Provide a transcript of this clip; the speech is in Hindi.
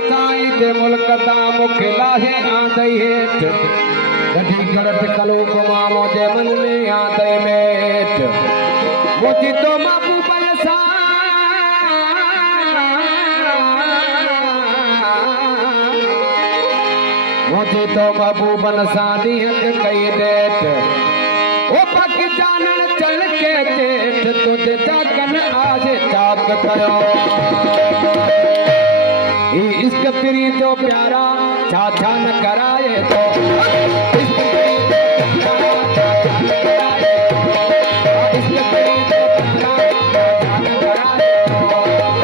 मचाई ते मुल्क ता मुखिला है आंदई हेठ गढ़ी गड़त कलो कुमामो जे मन में आंदई मेट मोती तो महबूब सा मोती तो महबूबन सानी हक कई डेट ओ पक जानन चल के जेठ तुझे जागन आज जाग कयो इश्क प्री जो प्यारा छा न कराए तो इश्क प्री जो प्यारा इश्क प्री जो प्यारा छा न कराए तो